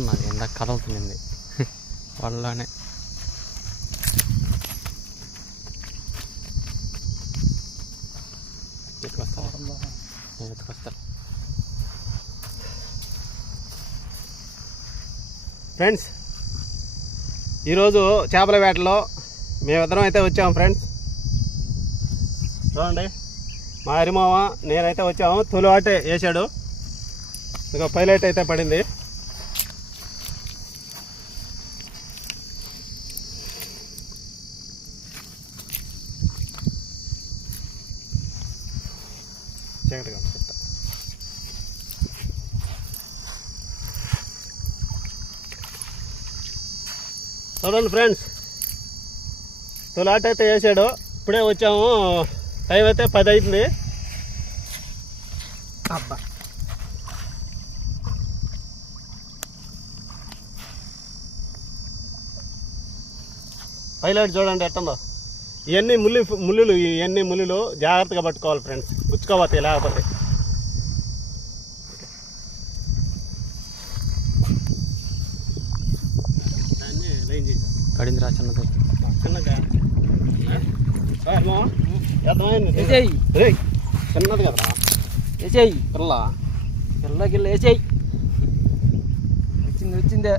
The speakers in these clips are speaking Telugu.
పట్టుకున్నది ఎందాక కదులుతుంది వాళ్ళనే. ఎత్తుకొస్తారు ఫ్రెండ్స్. ఈరోజు చేపల వేటలో మేమిద్దరం అయితే వచ్చాము ఫ్రెండ్స్. చూడండి, మా హరిమామ నేనైతే వచ్చాము. తొలి ఆటే వేసాడు, ఇక పైలట్ అయితే పడింది. చీకటిగా చెప్తా. చూడండి ఫ్రెండ్స్, తొలి ఆట అయితే వేసాడు. ఇప్పుడే వచ్చాము, టైం అయితే 10 అవుతుంది. అబ్బా, పైలట్ చూడండి ఎట్టుందో. ఇవన్నీ ముళ్ళులు ఇవన్నీ ముళ్ళులు జాగ్రత్తగా పట్టుకోవాలి ఫ్రెండ్స్, గుచ్చుకోపోతాయి లేకపోతే. దాన్ని లైన్ చేసి కడింది రా చిన్నది చిన్నగా చిన్నది కదరా. వేసేయి పిల్ల పిల్లకిల్ల వేసేయి. వచ్చిందే.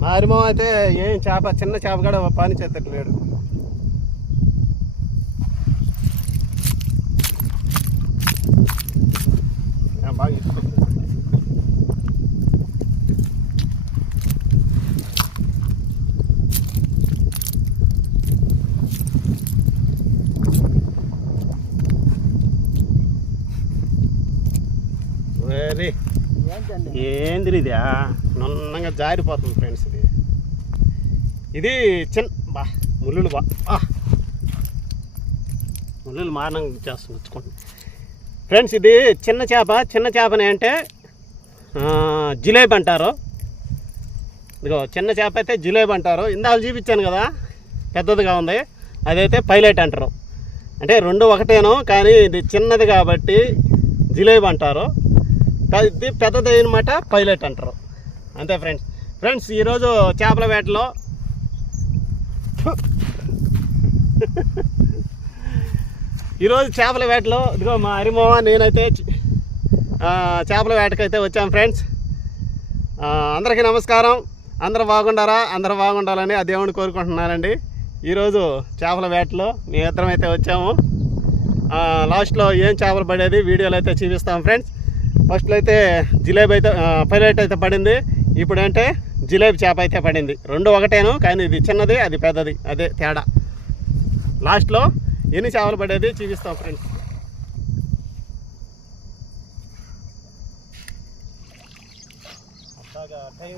మా హరిమో అయితే ఏం చేప, చిన్న చేప కూడా పని చేతట్లేడు. బాగా వెరీ ఏంది ఇదా నున్నంగా జారిపోతుంది ఫ్రెండ్స్. ఇది చిన్న ముళ్ళులు ముళ్ళులు మారణం చేస్తుంది వచ్చుకోండి ఫ్రెండ్స్. ఇది చిన్న చేపని అంటే జిలేబీ అంటారు. ఇదిగో చిన్న చేప అయితే జిలేబీ అంటారు. ఇందాక చూపించాను కదా పెద్దదిగా ఉంది, అదైతే పైలట్ అంటారు. అంటే రెండు ఒకటేను, కానీ ఇది చిన్నది కాబట్టి జిలేబీ అంటారు. ఇది పెద్దది అనమాట, పైలట్ అంటారు. అంతే ఫ్రెండ్స్ ఈరోజు చేపల వేటలో ఇదిగో మా హరిమోహ నేనైతే చేపల వేటకైతే వచ్చాం ఫ్రెండ్స్. అందరికీ నమస్కారం. అందరూ బాగుండారా? అందరూ బాగుండాలని ఆ దేవుడిని కోరుకుంటున్నానండి. ఈరోజు చేపల వేటలో మేమిద్దరం అయితే వచ్చాము. లాస్ట్లో ఏం చేపలు పడేది వీడియోలు అయితే చూపిస్తాం ఫ్రెండ్స్. ఫస్ట్లో అయితే జిలేబీ అయితే పైలట్ అయితే పడింది, ఇప్పుడంటే జిలేబీ చేప అయితే పడింది. రెండు ఒకటేను, కానీ ఇది చిన్నది అది పెద్దది, అదే తేడా. లాస్ట్లో ఎన్ని చేపలు పడేది చూపిస్తాం ఫ్రెండ్స్. టైం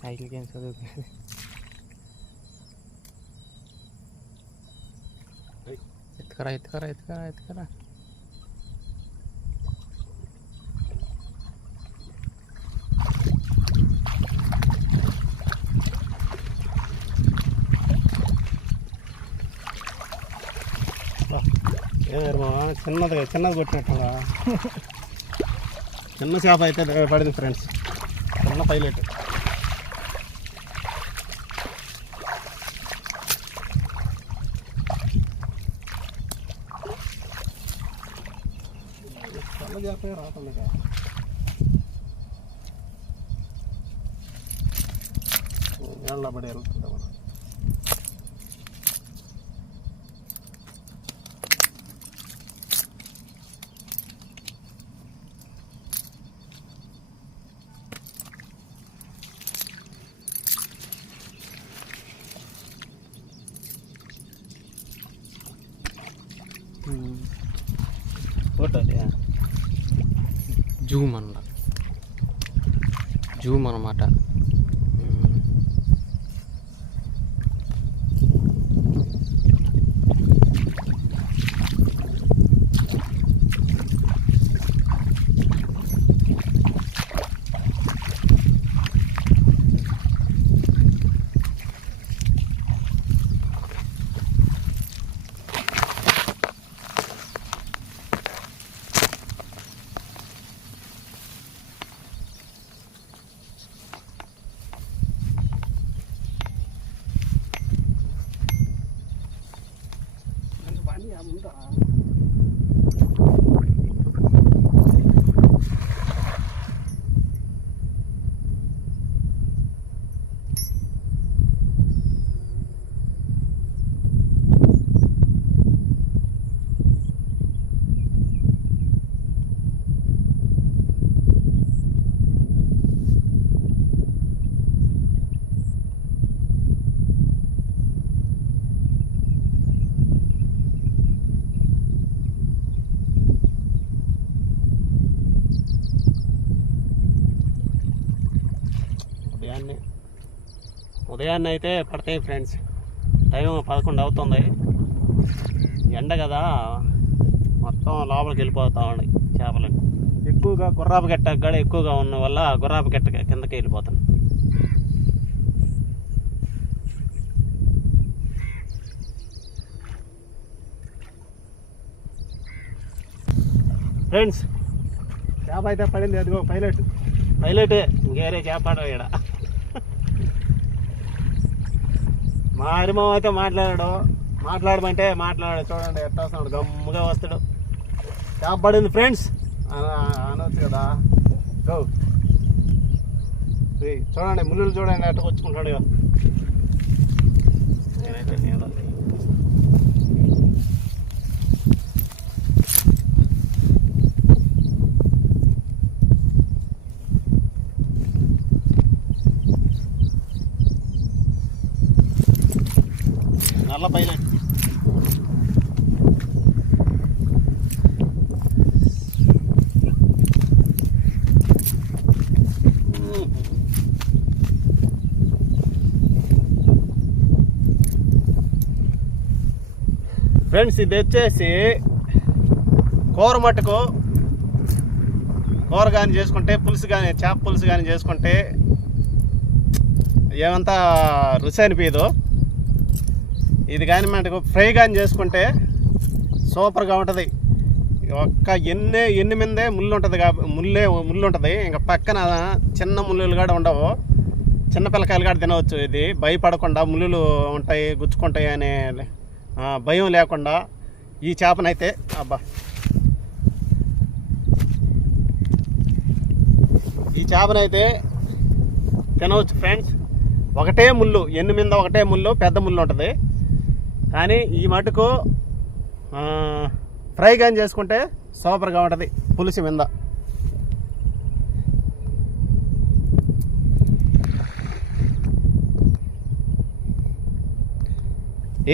సైకిల్కి ఏం చదువుకునేది ఎత్తుకరా ఎత్తుకరా ఎత్తుకరా ఎత్తుకరా చిన్నది కొట్టినట్టుగా చిన్న చేప అయితే పడింది ఫ్రెండ్స్, చిన్న పైలట్. చిన్న చేప రాకుండా నీళ్ళ పడి వెళ్తుందా మనం. జూమ్ అన్నమాట. ఉదయాన్నే అయితే పడతాయి ఫ్రెండ్స్. టైం 11 అవుతుంది. ఎండ కదా, మొత్తం లోపలికి వెళ్ళిపోతూ ఉన్నాయి చేపలు. ఎక్కువగా గుర్రాపు గట్ట కూడా ఎక్కువగా ఉన్న వల్ల గుర్రాపు గట్ట కిందకి వెళ్ళిపోతాను. ఫ్రెండ్స్ చేప అయితే పడింది. అదిగో పైలటే ఇంకేరే చేప పడవు ఇక్కడ. మా హరిమావ అయితే మాట్లాడమంటే మాట్లాడాడు. చూడండి ఎట్లా వస్తున్నాడు, గమ్ముగా వస్తాడు. చేప పడింది ఫ్రెండ్స్ అనవచ్చు కదా. చూడండి ముళ్ళు చూడండి ఎట్లా వచ్చుకుంటాడు. నేనైతే నీళ్ళని నల్ల పైలట్. ఫ్రెండ్స్ ఇది వచ్చేసి కూర మట్టుకు కూర కానీ చేసుకుంటే, పులుసు కానీ చేప పులుసు కానీ చేసుకుంటే ఏమంతా రుచి అనిపించదు. ఇది కానీ మటుకు ఫ్రై కానీ చేసుకుంటే సూపర్గా ఉంటుంది. ఒక్క ఎన్ని మీదే ముళ్ళు ఉంటుంది ముళ్ళు ఉంటుంది. ఇంకా పక్కన చిన్న ముళ్ళులు కూడా ఉండవు, చిన్న పిల్లకాయలు కూడా తినవచ్చు. ఇది భయపడకుండా, ముళ్ళులు ఉంటాయి గుచ్చుకుంటాయి అనే భయం లేకుండా ఈ చేపనైతే ఈ చేపనైతే తినవచ్చు ఫ్రెండ్స్. ఒకటే ముళ్ళు, ఎన్ని మీద ఒకటే ముళ్ళు, పెద్ద ముళ్ళు ఉంటుంది. కానీ ఈ మటుకు ఫ్రై కానీ చేసుకుంటే సూపర్గా ఉంటుంది పులుసు మీద.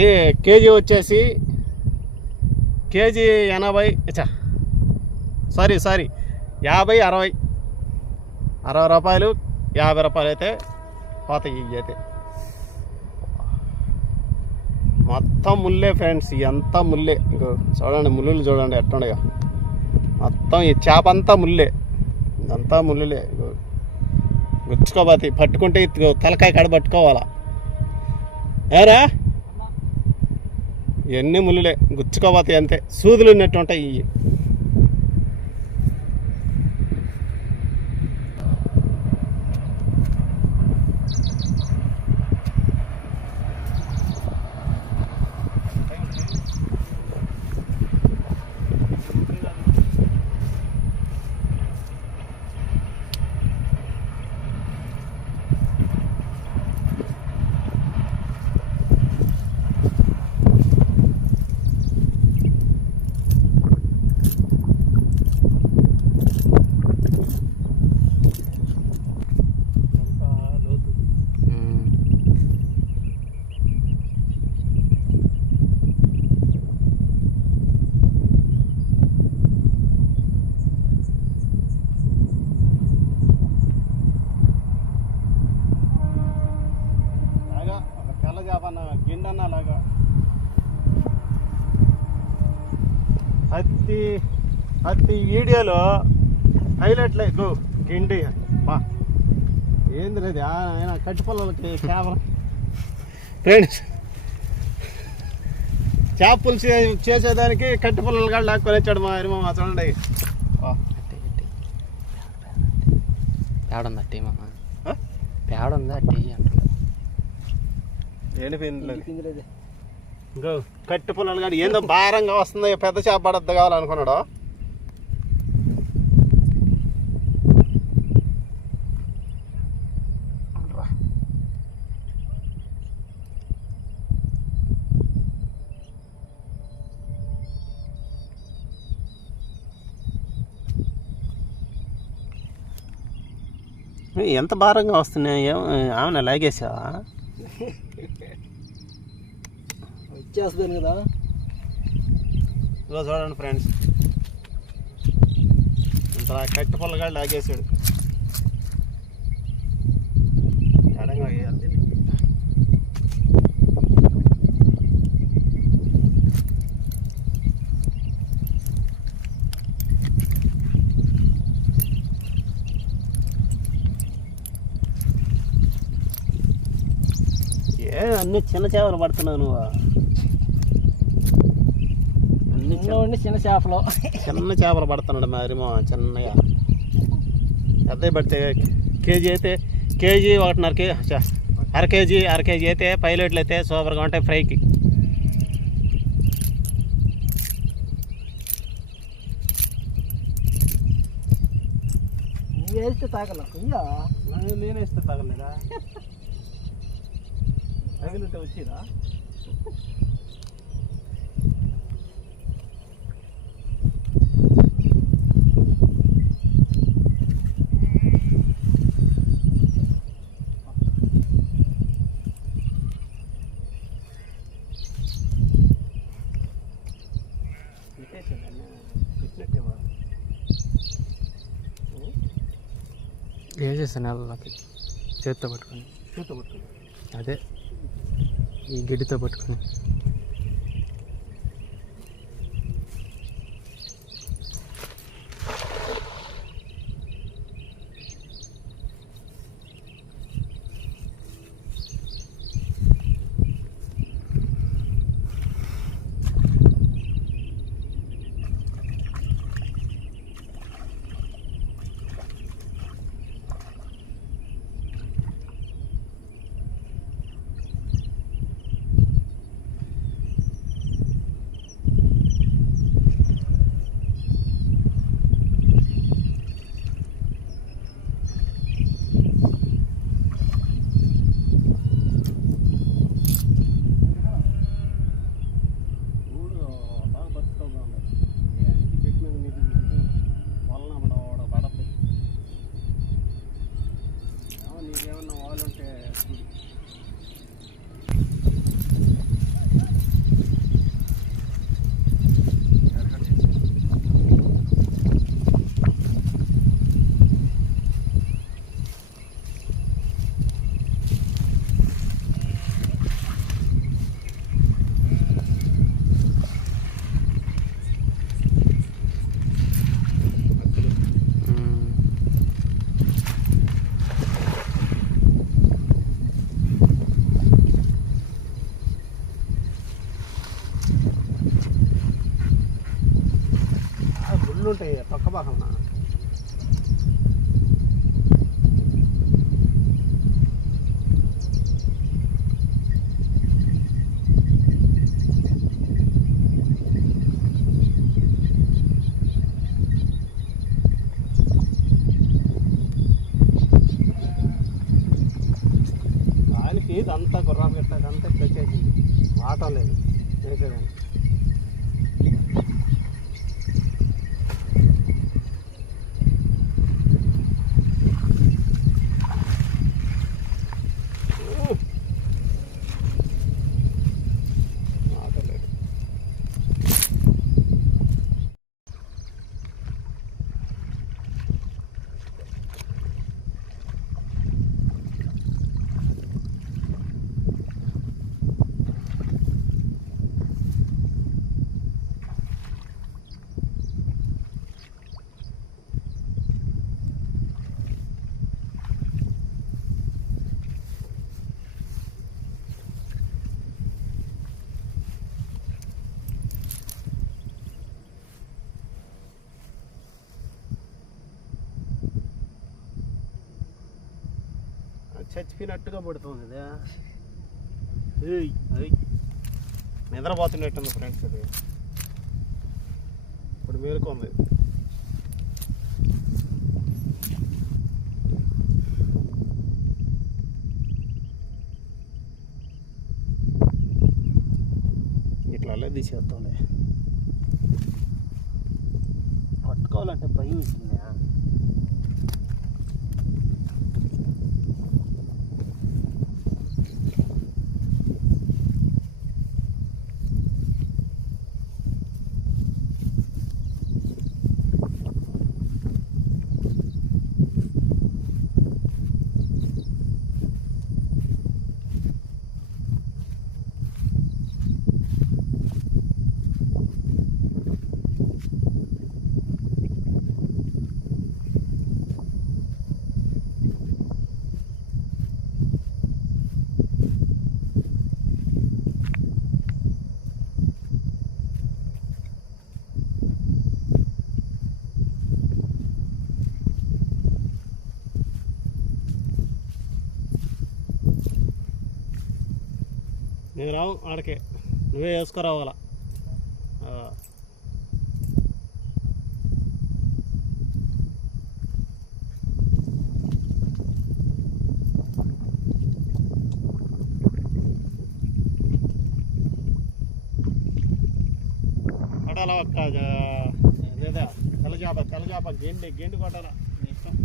ఈ కేజీ వచ్చేసి కేజీ 80, సారీ 50, 60, 60 రూపాయలు, 50 రూపాయలు అయితే పోతాయి. ఇవి అయితే మొత్తం ముల్లే ఫ్రెండ్స్, ఇదంతా ముల్లే. ఇంకో చూడండి ముళ్ళు చూడండి ఎట్లున్నాయో. మొత్తం ఈ చేప అంతా ముల్లే, ఇదంతా ముళ్ళులే. గుచ్చుకోబోతాయి, పట్టుకుంటే తలకాయ కాడ పట్టుకోవాలా. ఏరా ఇవన్నీ ముళ్ళులే, గుచ్చుకోబోతాయి అంతే, సూదులు ఉన్నట్టు ఉంటాయి ఇవి. గిండన్నలాగా ప్రతి వీడియోలో హైలైట్లే గిండి బా ఏంది అది ఆయన కట్టి పొలాలకి చేపలు. ఫ్రెండ్స్ చేప పులుసు చేసేదానికి కట్టి పొలాలు కాడ లాక్కొని వచ్చాడు మా అరిమా. చూడండి పేడుందా టీ మామ, పేడుందా టీ అంటున్నా. ఏంటి ఇంకో కట్టి పొలాలు కాడ ఏందో భారంగా వస్తుంది, పెద్ద చేప పడద్దు కావాలనుకున్నాడు. ఎంత భారంగా వస్తున్నాయి, అవునా లాగేసావా? వచ్చేస్తుంది కదా. ఇదిగో చూడండి ఫ్రెండ్స్, ఇంత కట్టి పొల్లగా లాగేసాడు. ఎడంగా వేయాలి. అన్ని చిన్న చేపలు పడుతున్నావు నువ్వు. అన్ని చిన్న చేపలు పడుతున్నాడు మరేమో చిన్నగా. పెద్దవి పడితే కేజీ అయితే కేజీ 1.5 కేజీ, అర కేజీ అయితే పైలట్లు అయితే సూపర్గా ఉంటాయి ఫ్రైకి. వేస్తే తాగల, నేనేస్తే తాగలేదా? తగిలితే వచ్చిదా? వేసేసాను నెలలోకి చేతితో పట్టుకొని, అదే ఈ గిడ్డితో పట్టుకొని. తొక్కబాకమ్మా. గాలికి ఇదంతా గుర్రాలు గట్ట అంతా వచ్చేసింది, వాటం లేదు చేసేదాన్ని. చచ్చిపోయినట్టుగా పడుతుంది కదా. నిద్రపోతున్నట్టుంది ఫ్రెండ్స్. అది ఇప్పుడు మేలుకుంది. ఇట్లా తీసేస్తాంలే. పట్టుకోవాలంటే భయం ఇస్తుందా. నేను రావు ఆడకే, నువ్వే వేసుకురావాలా. కొట్టాలా ఒక్క లేదా తెల్లజాప గెండి కొట్టాలా ఇష్టం.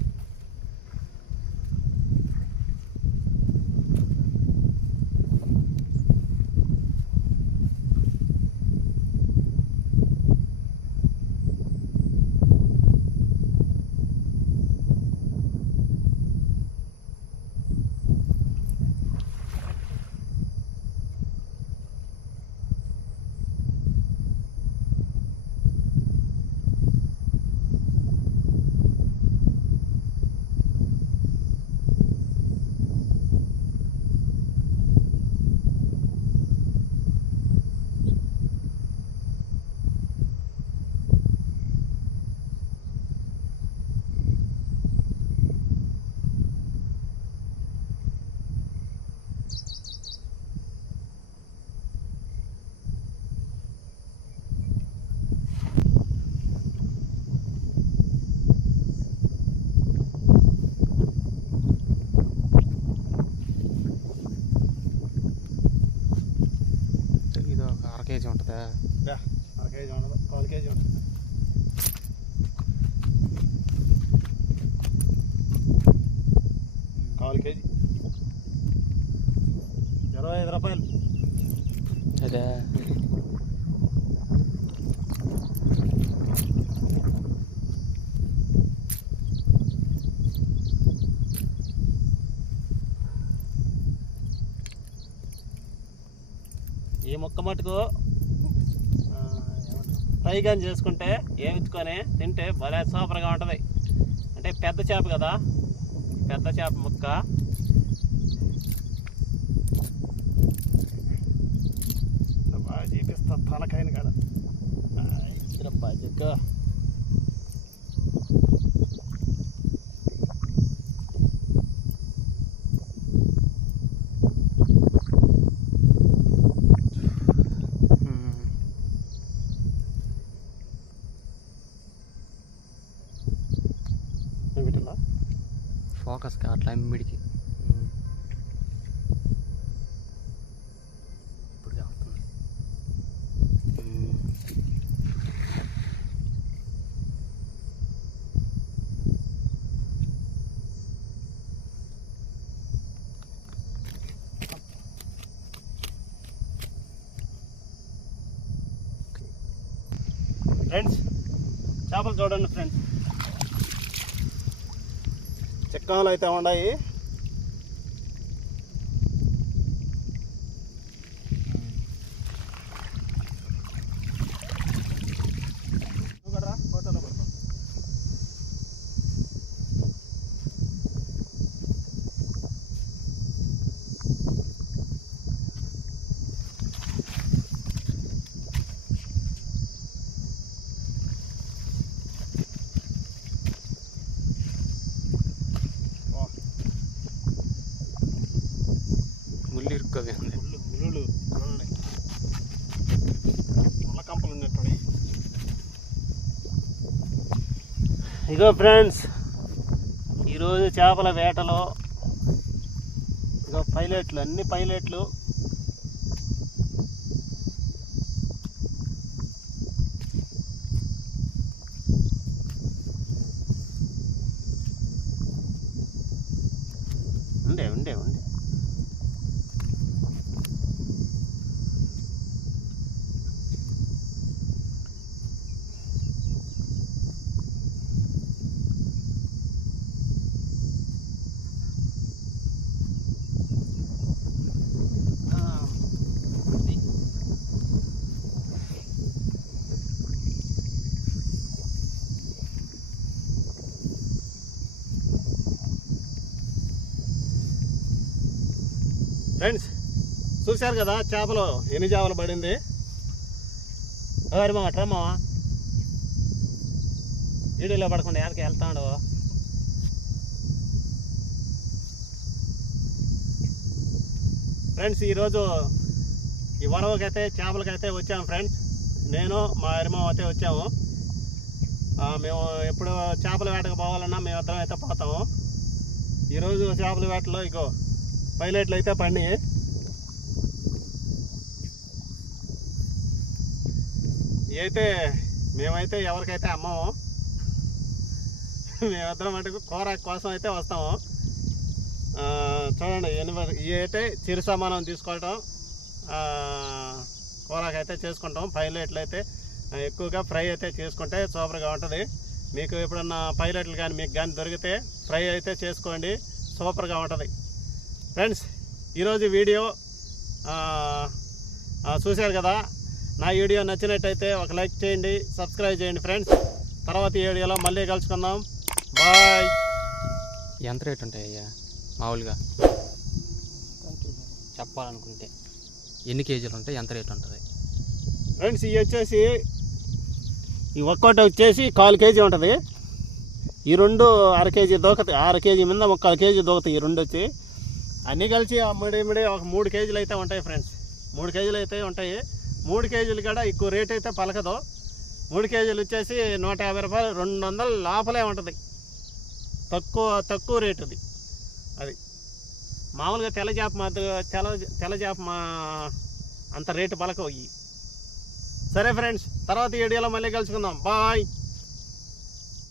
కేజీ ఉంటుందా? అర కేజీ ఉండదు, 1/4 కేజీ ఉంటుంది. కేజీ 25 రూపాయలు. అదే ఈ మొక్క మటుకు ఫ్రై కానీ చేసుకుంటే వేయించుకొని తింటే భలే సూపర్గా ఉంటుంది. అంటే పెద్ద చేప కదా, పెద్ద చేప ముక్క. బాగా చూపిస్తా తలకాయని కాడ. బాగా వీటిలో ఫోకస్గా అట్లా అమ్మిడికి ఇప్పుడు కాస్తుంది. ఫ్రెండ్స్ చేపలు చూడండి ఫ్రెండ్స్, చిక్కాలు అయితే ఉన్నాయి. ముళ్ళు ఇరుక్కోవి ఉంది. ముళ్ళు చూడండి, ముళ్ళ కంపలు ఉన్నట్టు. ఇగో ఫ్రెండ్స్, ఈరోజు చేపల వేటలో ఇగో పైలట్లు, అన్ని పైలట్లు. ఉండే ఉండే ఉండే ఫ్రెండ్స్ చూశారు కదా చేపలు ఎన్ని చేపలు పడింది. ఎవరి మామ అట్రా వీడియోలో పడకుండా ఎక్కడికి వెళ్తాడు. ఫ్రెండ్స్ ఈరోజు ఈ వరవకైతే చేపలకైతే వచ్చాము ఫ్రెండ్స్. నేను మా అరిమామ అయితే వచ్చాము. మేము ఎప్పుడు చేపల వేటకు పోవాలన్నా మేము ఇద్దరం అయితే పోతాము. ఈరోజు చేపల వేటలో ఇగో పైలట్లు అయితే పడినాయి. అయితే మేమైతే ఎవరికైతే అమ్మము, మేమిద్దరం మటుకు కూర కోసం అయితే వస్తాము. చూడండి, ఇవి అయితే చిరు సామానం తీసుకోవటం, కూరకైతే చేసుకుంటాం. పైలట్లు అయితే ఎక్కువగా ఫ్రై అయితే చేసుకుంటే సూపర్గా ఉంటుంది. మీకు ఎప్పుడన్నా పైలట్లు కానీ మీకు కానీ దొరికితే ఫ్రై అయితే చేసుకోండి, సూపర్గా ఉంటుంది. ఫ్రెండ్స్ ఈరోజు వీడియో చూశారు కదా. నా వీడియో నచ్చినట్టయితే ఒక లైక్ చేయండి, సబ్స్క్రైబ్ చేయండి ఫ్రెండ్స్. తర్వాత ఈ వీడియోలో మళ్ళీ కలుసుకుందాం. బాయ్. ఎంత రేట్ ఉంటాయి అయ్యా మామూలుగా చెప్పాలనుకుంటే? ఎన్ని కేజీలు ఉంటాయి, ఎంత రేట్ ఉంటుంది? ఫ్రెండ్స్ ఇవి వచ్చేసి ఈ ఒక్కోటి వచ్చేసి 1/4 కేజీ ఉంటుంది. ఈ రెండు 1/2 కేజీ దూకతాయి. 6 కేజీ మీద 1/4 కేజీ దూకతాయి ఈ రెండు వచ్చి. అన్నీ కలిసి ముడి ఒక 3 కేజీలు అయితే ఉంటాయి ఫ్రెండ్స్. 3 కేజీలు అయితే ఉంటాయి. 3 కేజీలు కూడా ఎక్కువ రేట్ అయితే పలకదు. 3 కేజీలు వచ్చేసి 150 రూపాయలు, 200 లోపలే ఉంటుంది. తక్కువ రేటు అది. మామూలుగా తెల్ల చేప అంత రేటు పలకవు. సరే ఫ్రెండ్స్, తర్వాత ఈ వీడియోలో మళ్ళీ కలుసుకుందాం. బాయ్.